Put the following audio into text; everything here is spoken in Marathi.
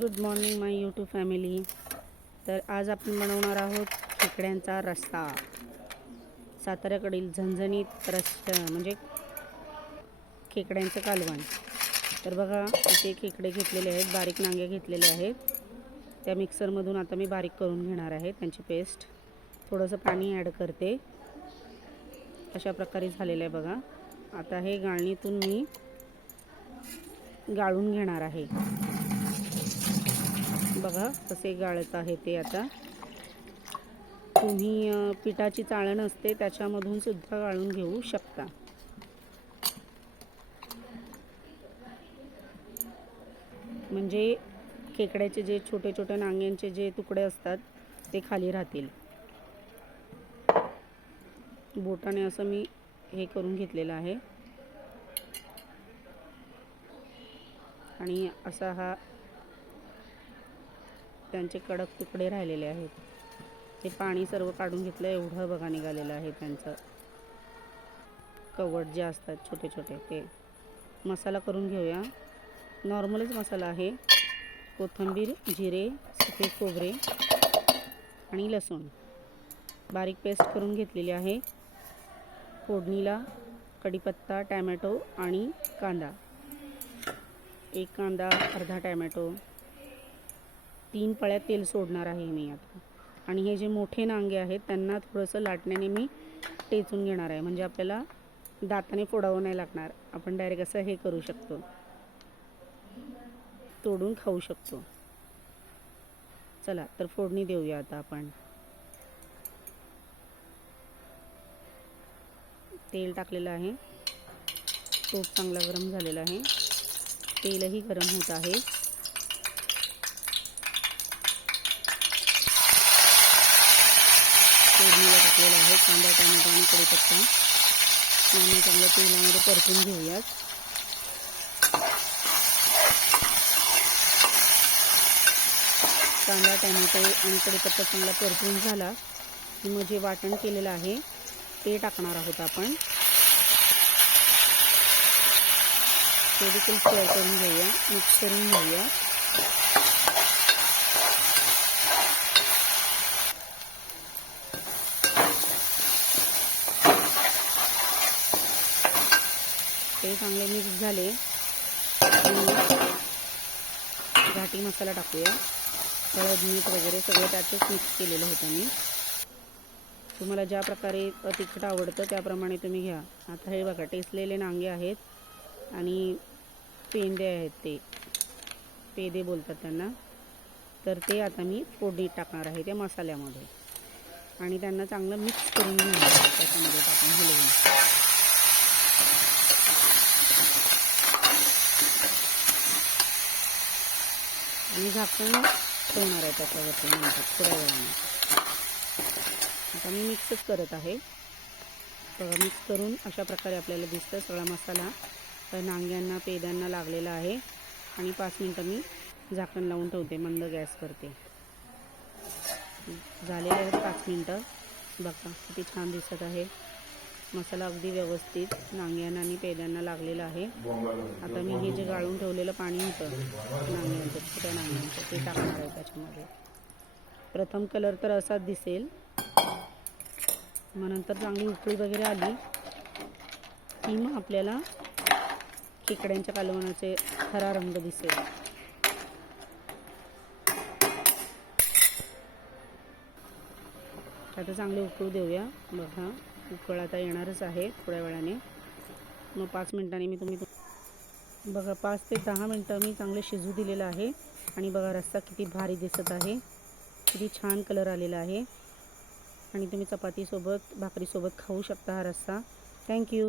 Good morning my YouTube family तर आज आपण बनवणार आहोत खेकड्यांचा रस्ता साताऱ्याकडील झणझणीत रस्त म्हणजे खेकड्यांचं कालवण. तर बघा इथे खेकडे घेतलेले आहेत बारीक नांग्या घेतलेल्या आहेत. त्या मिक्सरमधून आता मी बारीक करून घेणार आहे त्यांची पेस्ट. थोडंसं पाणी ॲड करते. अशा प्रकारे झालेलं आहे बघा. आता हे गाळणीतून मी गाळून घेणार आहे. बघा कसे गाळत आहे ते आता. तुम्ही पिठाची चाळण असते त्याच्यामधून सुद्धा गाळून घेऊ शकता. म्हणजे खेकड्याचे जे छोटे छोटे नांग्यांचे जे तुकडे असतात ते खाली राहतील. बोटाने असं मी हे करून घेतलेलं आहे. आणि असा हा त्यांचे कडक तुकडे राहिलेले आहेत. ते पाणी सर्व काढून घेतलं एवढं बघा निघालेलं आहे त्यांचं. कवट जे असतात छोटे छोटे ते मसाला करून घेऊया. नॉर्मलच मसाला आहे. कोथिंबीर जिरे सफेद खोबरे आणि लसूण. बारीक पेस्ट करून घेतलेली आहे. फोडणीला कढीपत्ता टॅमॅटो आणि कांदा. एक कांदा अर्धा टॅमॅटो. तीन पळ्या तेल सोडणार आहे मी आता. आणि हे जे मोठे नांगे आहेत त्यांना थोडंसं लाटण्याने मी टेचून घेणार आहे. म्हणजे आपल्याला दाताने फोडावं नाही लागणार. आपण डायरेक्ट असं हे करू शकतो. तोडून खाऊ शकतो. चला तर फोडणी देऊया आता आपण. तेल टाकलेलं आहे. तूप चांगला गरम झालेला आहे. तेलही गरम होत आहे फोडणीला टाकलेला आहे कांदा टोमॅटो आणि कडीपत्ता यांना चांगल्या तेलामध्ये परतून घेऊयात. कांदा टोमॅटो आणि कडीपत्ता चांगला परतून झाला. की मग जे वाटण केलेलं आहे ते टाकणार आहोत आपण. ते देखील शेअर करून घेऊया मिक्स करून घेऊया. ते चांगले मिक्स झाले. घाटी मसाला टाकूया. हळद मीठ वगैरे सगळं त्यातच मिक्स केलेलं होतं मी तुम्हाला ज्या प्रकारे तिखट आवडतं त्याप्रमाणे तुम्ही घ्या. आता हे बघा टेसलेले नांगे आहेत आणि पेंदे आहेत ते. पेदे बोलतात त्यांना. तर ते आता मी फोडणीत टाकणार आहे त्या मसाल्यामध्ये. आणि त्यांना चांगलं मिक्स करून घेणार त्याच्यामध्ये टाकून हलवून. आणि झाकण ठेवणार आहे त्याच्यावरती नंतर थोड्या वेळाने. आता मी मिक्सच करत आहे. सगळं मिक्स करून अशा प्रकारे आपल्याला दिसतं सगळा मसाला तर नांग्यांना पेद्यांना लागलेला आहे. आणि पाच मिनटं मी झाकण लावून ठेवते मंद गॅस करते. झालेले आहेत पाच मिनटं. बघा किती छान दिसत आहे. मसाला अगदी व्यवस्थित नांग्यांना आणि पेद्यांना लागलेला आहे. आता मी हे जे गाळून ठेवलेलं पाणी होतं नांग्यांचं छोट्या नांग्यांचं ते टाकणार आहे त्याच्यामध्ये. प्रथम कलर तर असाच दिसेल. मग नंतर चांगली उकळी वगैरे आली की मग आपल्याला खेकड्यांच्या कालवणाचे खरा रंग दिसेल. आता चांगले उकळू देऊया. बघा. उकळ आता येणारच आहे थोड्या वेळाने. मग पाच मिनटांनी मी तुम्ही बघा पाच ते दहा मिनटं मी चांगले शिजू दिलेलं आहे. आणि बघा रस्सा किती भारी दिसत आहे. किती छान कलर आलेला आहे. आणि तुम्ही चपातीसोबत भाकरीसोबत खाऊ शकता हा रस्सा. थँक्यू